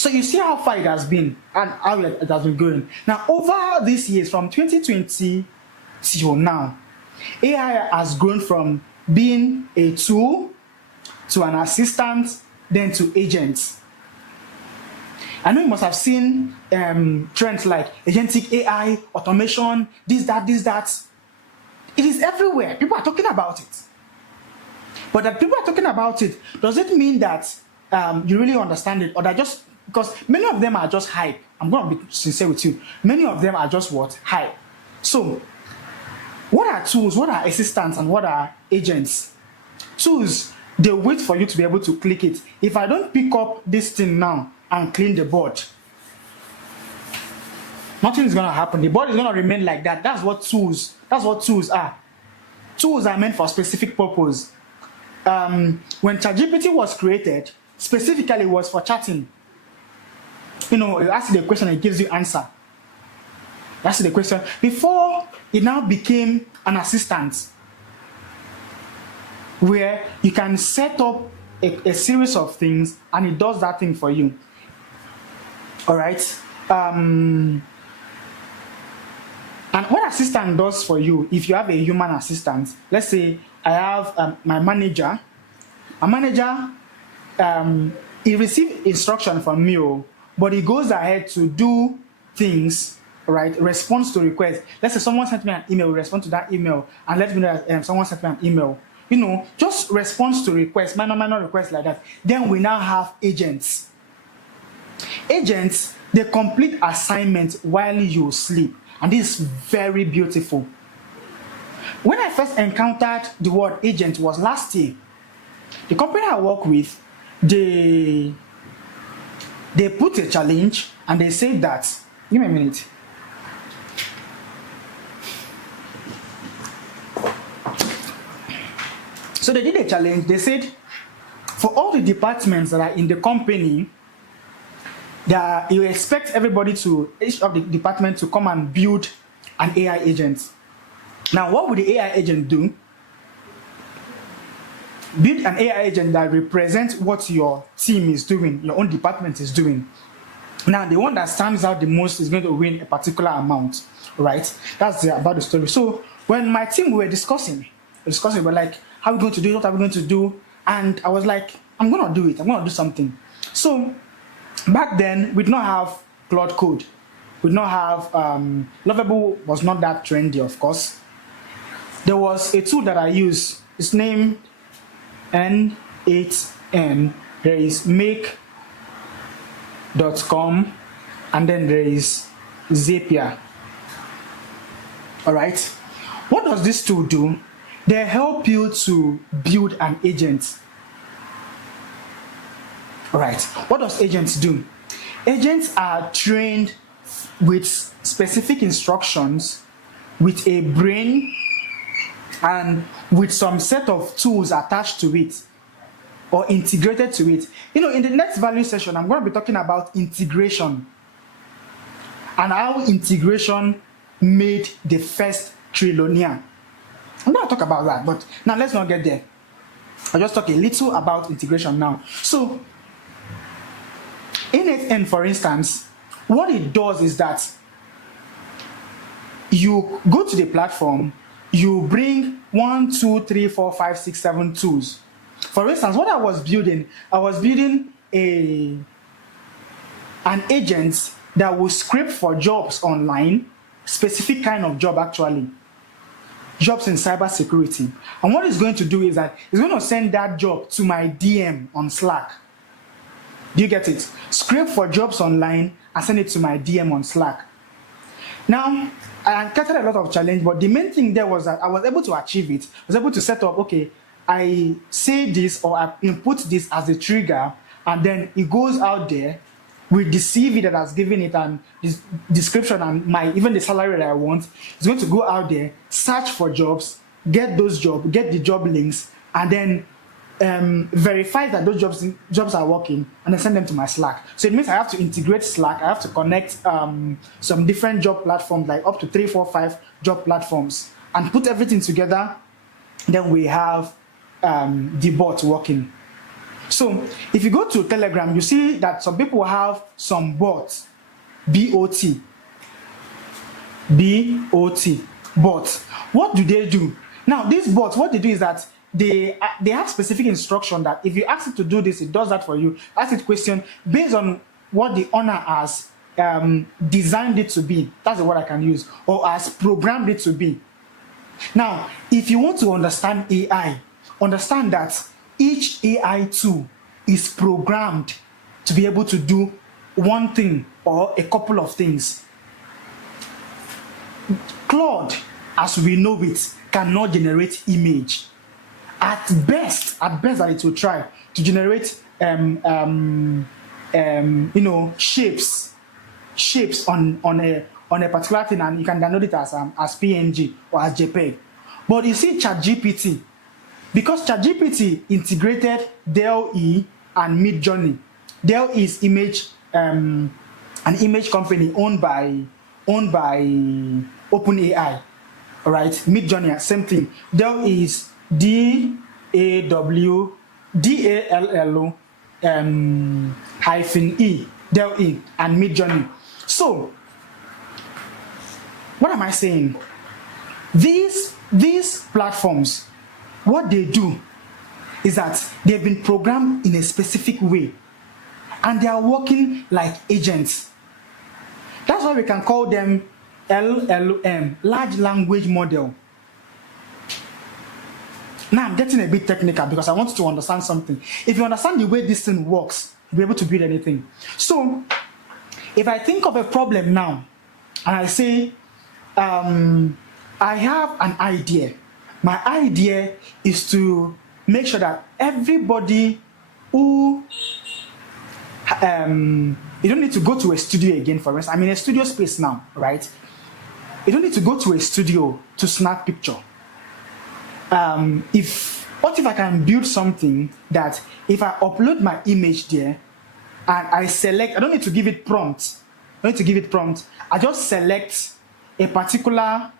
So you see how far it has been and how it has been going. Now, over these years, from 2020 till now, AI has grown from being a tool to an assistant, then to agents. I know you must have seen trends like agentic AI, automation, this, that. It is everywhere. People are talking about it. But that people are talking about it, does it mean that you really understand it, or that just because many of them are just hype? I'm going to be sincere with you. Many of them are just what? Hype. So, what are tools? What are assistants? And what are agents? Tools, they wait for you to be able to click it. If I don't pick up this thing now and clean the board, nothing is going to happen. The board is going to remain like that. That's what tools are. Tools are meant for a specific purpose. When ChatGPT was created, specifically was for chatting. You know, you ask the question, it gives you answer. That's the question. Before it now became an assistant, where you can set up a series of things and it does that thing for you. All right. And what assistant does for you, if you have a human assistant, let's say I have my manager. A manager, he receives instruction from me, but he goes ahead to do things, right? Response to requests. Let's say someone sent me an email, respond to that email, and let me know that someone sent me an email. You know, just response to requests, minor requests like that. Then we now have agents. Agents, they complete assignments while you sleep, and this is very beautiful. When I first encountered the word agent was last year. The company I work with, they put a challenge and they said that, give me a minute. So they did a challenge. They said for all the departments that are in the company, you expect everybody to, each of the department to come and build an AI agent. Now, what would the AI agent do? Build an AI agent that represents what your team is doing, your own department is doing. Now, the one that stands out the most is going to win a particular amount, right? That's about the story. So, when my team were discussing, we're like, how are we going to do it? What are we going to do? And I was like, I'm going to do it. I'm going to do something. So, back then, we did not have Claude Code. We did not have, Lovable was not that trendy, of course. There was a tool that I use. It's named N8N. There is make.com, and then there is Zapier. All right. What does this tool do? They help you to build an agent. All right. What does agents do? Agents are trained with specific instructions, with a brain, and with some set of tools attached to it or integrated to it. You know, in the next value session, I'm going to be talking about integration and how integration made the first trillionaire. I'm going to talk about that, but now let's not get there. I'll just talk a little about integration now. So, N8N, for instance, what it does is that you go to the platform, you bring 1, 2, 3, 4, 5, 6, 7 tools. For instance, what I was building an agent that will scrape for jobs online, specific kind of job actually, jobs in cybersecurity. And what it's going to do is that it's going to send that job to my DM on Slack. Do you get it? Scrape for jobs online and send it to my DM on Slack. Now, I encountered a lot of challenge, but the main thing there was that I was able to achieve it. I was able to set up, okay, I say this or I input this as a trigger, and then it goes out there with the CV that has given it and this description and even the salary that I want. It's going to go out there, search for jobs, get those jobs, get the job links, and then verify that those jobs are working, and then send them to my Slack. So it means I have to integrate Slack. I have to connect some different job platforms, like up to 3, 4, 5 job platforms, and put everything together. Then we have the bot working. So if you go to Telegram, you see that some people have some bots, B-O-T, bots. What do they do? Now, these bots, what they do is that they have specific instruction that if you ask it to do this, it does that for you. Ask it question based on what the owner has designed it to be. That's the word I can use, or has programmed it to be. Now, if you want to understand AI, understand that each AI tool is programmed to be able to do one thing or a couple of things. Claude, as we know it, cannot generate image. At best that it will try to generate shapes on a particular thing, and you can download it as PNG or as JPEG. But you see ChatGPT, because ChatGPT integrated DALL-E and Midjourney. DALL-E is an image company owned by OpenAI. All right, Midjourney, same thing. DALL-E is DALL-E -E, DALL-E and Midjourney. So, what am I saying? These platforms, what they do is that they've been programmed in a specific way, and they are working like agents. That's why we can call them LLM, large language model. Now I'm getting a bit technical because I want you to understand something. If you understand the way this thing works, you'll be able to build anything. So, if I think of a problem now, and I say, I have an idea. My idea is to make sure that everybody who, you don't need to go to a studio again, for instance. I'm in a studio space now, right? You don't need to go to a studio to snap picture. What if I can build something that if I upload my image there and I select, I don't need to give it prompt. I just select a particular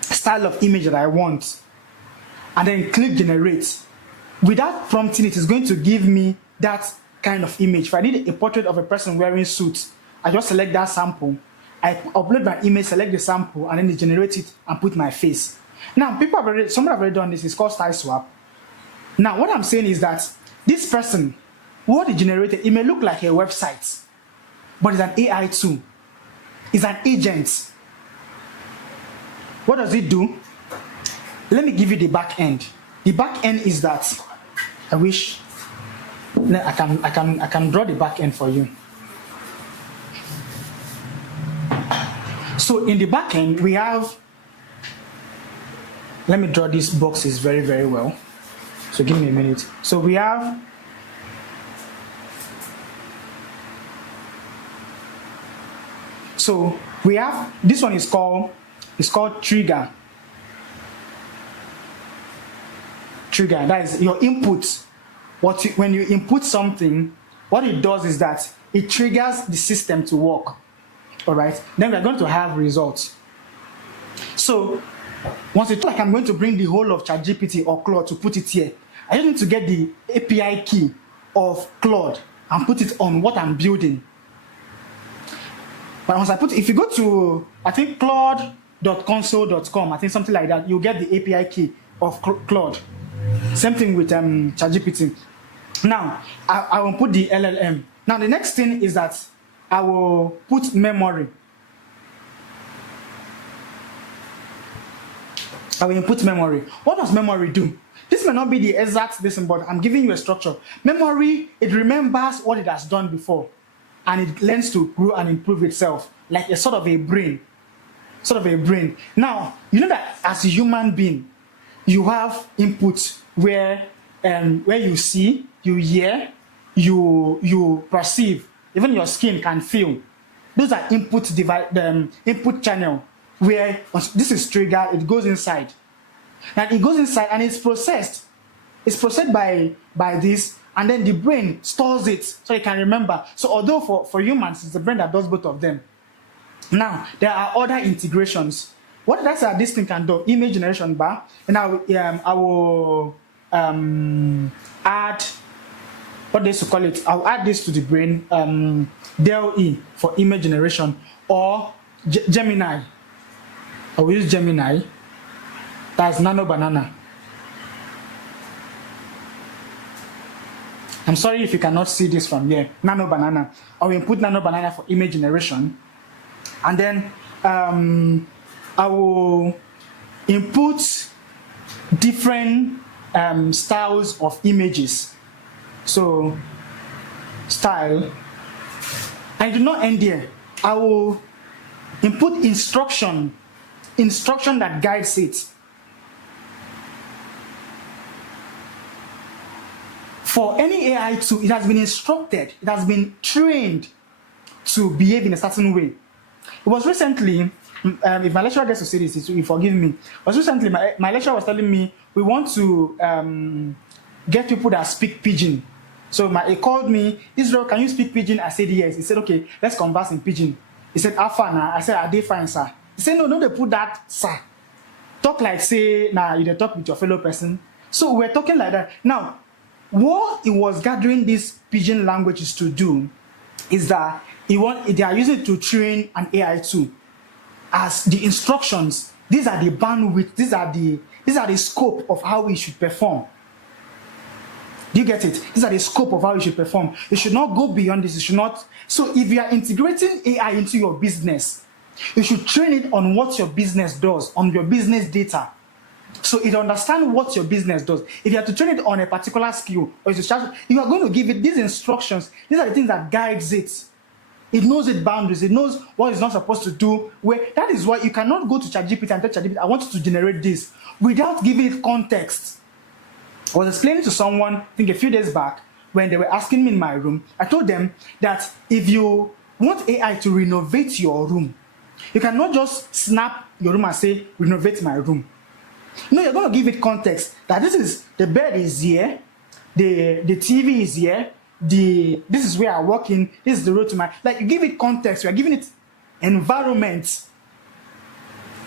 style of image that I want and then click generate. Without prompting it's going to give me that kind of image. If I need a portrait of a person wearing suit, I just select that sample. I upload my image, select the sample, and then they generate it and put my face. Now, someone have already done this. It's called style swap. Now, what I'm saying is that this person, what they generated, it may look like a website, but it's an AI tool. It's an agent. What does it do? Let me give you the back end. The back end is that I wish I can draw the back end for you. So in the back end, we have, let me draw these boxes very, very well. So give me a minute. So we have this one is called trigger. Trigger, that is your input. When you input something, what it does is that it triggers the system to work. All right, then we're going to have results. So once it's like I'm going to bring the whole of ChatGPT or Claude to put it here, I just need to get the API key of Claude and put it on what I'm building. But once I put, if you go to, I think claude.console.com, I think something like that, you'll get the API key of Claude. Same thing with ChatGPT. Now, I will put the LLM. Now, the next thing is that I will put memory. I will input memory. What does memory do? This may not be the exact thing, but I'm giving you a structure. Memory, it remembers what it has done before, and it learns to grow and improve itself, like a sort of a brain. Now, you know that as a human being, you have input where you see, you hear, you perceive, even your skin can feel. Those are input input channel where this is trigger, it goes inside. And it goes inside and it's processed. It's processed by this, and then the brain stores it so it can remember. So although for humans, it's the brain that does both of them. Now, there are other integrations. What that's this thing can do, image generation bar, and I will add, what they used to call it, I'll add this to the brain, DALL-E for image generation, or Gemini. I will use Gemini. That's Nano Banana. I'm sorry if you cannot see this from here. Nano Banana. I will input Nano Banana for image generation. And then I will input different styles of images. So, style. I do not end here. I will input instruction that guides it. For any AI tool, it has been instructed, it has been trained to behave in a certain way. It was recently, if my lecturer gets to see this, he forgive me. It was recently, my lecturer was telling me, we want to get people that speak Pidgin. So he called me, Israel, can you speak Pidgin? I said yes. He said, okay, let's converse in Pidgin. He said, Afana. I said, are they fine, sir? He said, no, they put that, sir. Talk like, say, you talk with your fellow person. So we're talking like that. Now, what he was gathering these Pidgin languages to do is that they are using it to train an AI tool. As the instructions, these are the bandwidth, these are the scope of how it should perform. Do you get it? These are the scope of how you should perform. You should not go beyond this. You should not. So if you are integrating AI into your business, you should train it on what your business does, on your business data. So it understands what your business does. If you have to train it on a particular skill, or you are going to give it these instructions. These are the things that guides it. It knows its boundaries. It knows what it's not supposed to do. That is why you cannot go to ChatGPT and tell ChatGPT, I want you to generate this, without giving it context. I was explaining to someone, I think a few days back, when they were asking me in my room, I told them that if you want AI to renovate your room, you cannot just snap your room and say, renovate my room. No, you're going to give it context that the bed is here, the TV is here, this is where I work in, this is the road to my, like you give it context, you are giving it environment.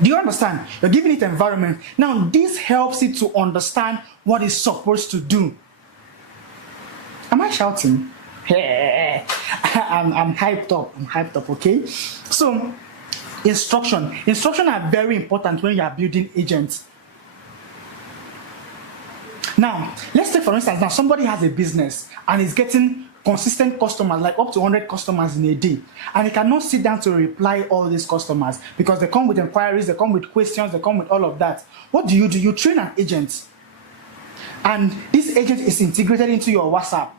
Do you understand? You're giving it environment. Now, this helps it to understand what it's supposed to do. Am I shouting? I'm hyped up, okay? So, Instruction are very important when you are building agents. Now, let's take for instance, now somebody has a business and is getting consistent customers, like up to 100 customers in a day, and he cannot sit down to reply all these customers because they come with inquiries, they come with questions, they come with all of that. What do? You train an agent, and this agent is integrated into your WhatsApp.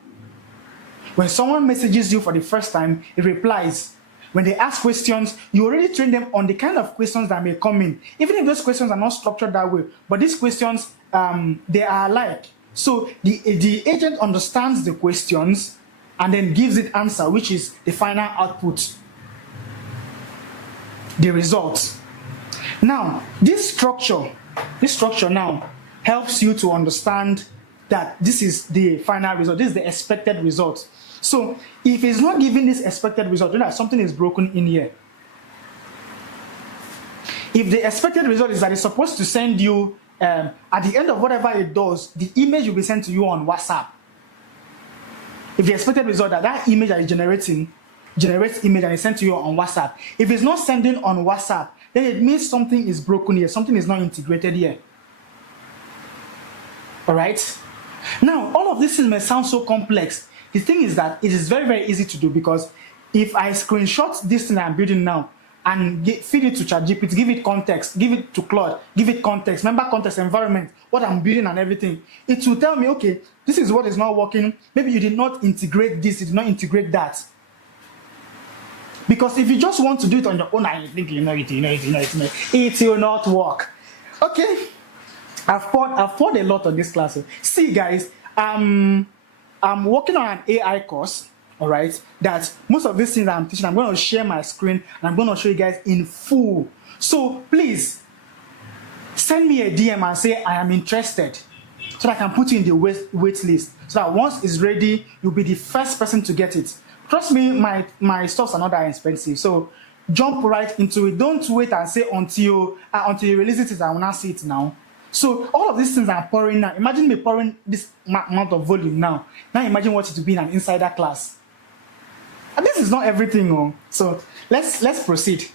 When someone messages you for the first time, it replies. When they ask questions, you already train them on the kind of questions that may come in, even if those questions are not structured that way. But these questions, they are alike. So the agent understands the questions and then gives it answer, which is the final output, the results. Now, this structure now helps you to understand that this is the final result, this is the expected result. So if it's not giving this expected result, then something is broken in here. If the expected result is that it's supposed to send you, at the end of whatever it does, the image will be sent to you on WhatsApp. If the expected result that image that is generates image and is sent to you on WhatsApp. If it's not sending on WhatsApp, then it means something is broken here, something is not integrated here. Alright? Now, all of this may sound so complex. The thing is that it is very, very easy to do, because if I screenshot this thing I'm building now and feed it to ChatGPT, give it context, give it to Claude, give it context, member context, environment, what I'm building and everything, it will tell me, okay, this is what is not working. Maybe you did not integrate this, you did not integrate that. Because if you just want to do it on your own and you think you know it, it will not work. Okay, I've poured a lot on this class. See, guys, I'm working on an AI course, all right, that most of these things I'm teaching, I'm going to share my screen and I'm going to show you guys in full. So please send me a DM and say I am interested, so that I can put you in the wait list, so that once it's ready, you'll be the first person to get it. Trust me, my stuffs are not that expensive, so jump right into it. Don't wait and say until you release it, I will not see it now. So all of these things are pouring now. Imagine me pouring this amount of volume now. Now imagine what it would be in an insider class. And this is not everything, oh. So let's proceed.